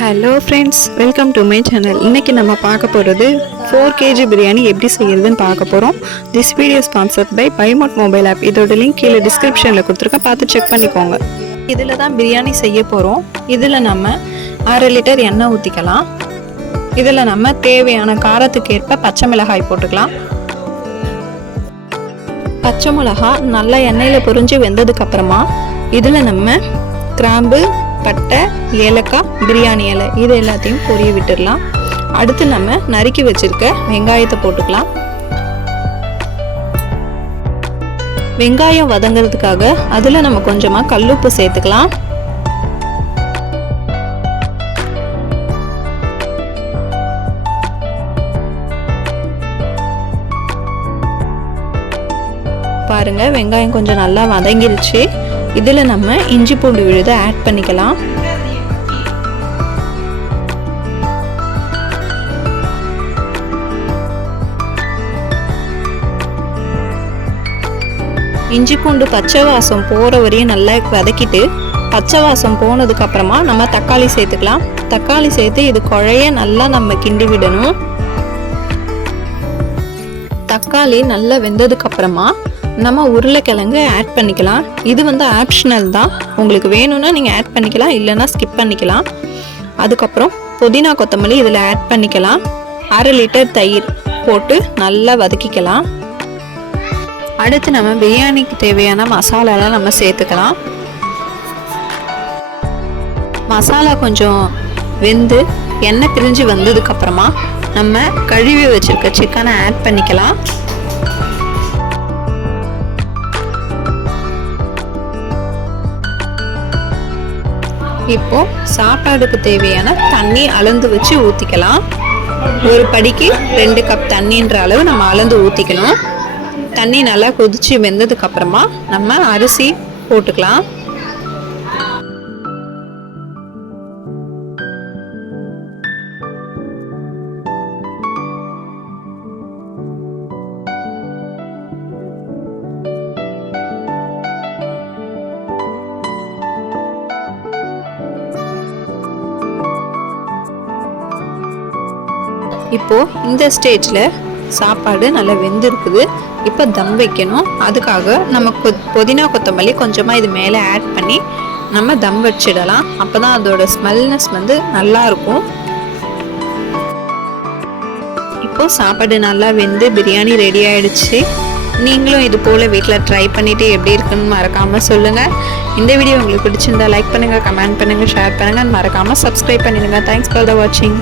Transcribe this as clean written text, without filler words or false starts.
Hello friends, welcome to my channel. இன்றைக்கி நம்ம பார்க்க போகிறது 4 kg பிரியாணி எப்படி செய்கிறதுன்னு பார்க்க போகிறோம். திஸ் வீடியோ ஸ்பான்சர்ட் பை பைமோட் மொபைல் ஆப். இதோட லிங்க் கீழே டிஸ்கிரிப்ஷனில் கொடுத்துருக்கேன், பார்த்து செக் பண்ணிக்கோங்க. இதில் தான் பிரியாணி செய்ய போகிறோம். இதில் நம்ம 1/2 லிட்டர் எண்ணெய் ஊற்றிக்கலாம். இதில் நம்ம தேவையான காரத்துக்கு ஏற்ப பச்சை மிளகாய் போட்டுக்கலாம். பச்சை மிளகா நல்லா எண்ணெயில் பொரிஞ்சு வெந்ததுக்கப்புறமா இதில் நம்ம கிராம்பு, பட்டை, ஏலக்காய், பிரியாணி இலை இது எல்லாத்தையும் பொரிய விட்டுடலாம். அடுத்து நம்ம நறுக்கி வச்சிருக்க வெங்காயத்தை போட்டுக்கலாம். வெங்காயம் வதங்கிறதுக்காக அதில் நம்ம கொஞ்சமாக கல்லுப்பு சேர்த்துக்கலாம். பாருங்க, வெங்காயம் கொஞ்சம் நல்லா வதங்கிருச்சு. இதில் நம்ம இஞ்சி பூண்டு விழுதை ஆட் பண்ணிக்கலாம். இஞ்சி பூண்டு பச்சை வாசம் போகிற வரையும் நல்லா வதக்கிட்டு, பச்சை வாசம் போனதுக்கப்புறமா நம்ம தக்காளி சேர்த்துக்கலாம். தக்காளி சேர்த்து இது குழைய நல்லா நம்ம கிண்டி விடணும். தக்காளி நல்லா வெந்ததுக்கப்புறமா நம்ம உருளைக்கிழங்கு ஆட் பண்ணிக்கலாம். இது ஆப்ஷனல் தான், உங்களுக்கு வேணும்னா நீங்கள் ஆட் பண்ணிக்கலாம், இல்லைன்னா ஸ்கிப் பண்ணிக்கலாம். அதுக்கப்புறம் புதினா கொத்தமல்லி இதில் ஆட் பண்ணிக்கலாம். 1/2 லிட்டர் தயிர் போட்டு நல்லா வதக்கிக்கலாம். அடுத்து நம்ம பிரியாணிக்கு தேவையான மசாலாலாம் நம்ம சேர்த்துக்கலாம். மசாலா கொஞ்சம் வெந்து எண்ணெய் பிரிஞ்சு வந்ததுக்கப்புறமா நம்ம கழுவி வச்சுருக்க சிக்கனை ஆட் பண்ணிக்கலாம். இப்போ சாப்பாடுக்கு தேவையான தண்ணி அளந்து வச்சு ஊற்றிக்கலாம். ஒரு படிக்கு 2 கப் தண்ணின்ற அளவு நம்ம அளந்து ஊற்றிக்கணும். தண்ணி நல்லா கொதிச்சு வெந்ததுக்கு அப்புறமா நம்ம அரிசி போட்டுக்கலாம். இப்போ இந்த ஸ்டேஜில் சாப்பாடு நல்லா வெந்திருக்குது. இப்போ தம் வைக்கணும். அதுக்காக நம்ம புதினா கொத்தமல்லி கொஞ்சமாக இது மேலே ஆட் பண்ணி நம்ம தம் வச்சிடலாம். அப்போ தான் அதோட ஸ்மெல்னஸ் நல்லா இருக்கும். இப்போ சாப்பாடு நல்லா வெந்து பிரியாணி ரெடி ஆயிடுச்சு. நீங்களும் இது போல் வீட்டில் ட்ரை பண்ணிவிட்டு எப்படி இருக்குன்னு மறக்காமல் சொல்லுங்கள். இந்த வீடியோ உங்களுக்கு பிடிச்சிருந்தா லைக் பண்ணுங்கள், கமெண்ட் பண்ணுங்கள், ஷேர் பண்ணுங்கள், மறக்காமல் சப்ஸ்கிரைப் பண்ணிடுங்க. தேங்க்ஸ் ஃபார் த வாட்சிங்.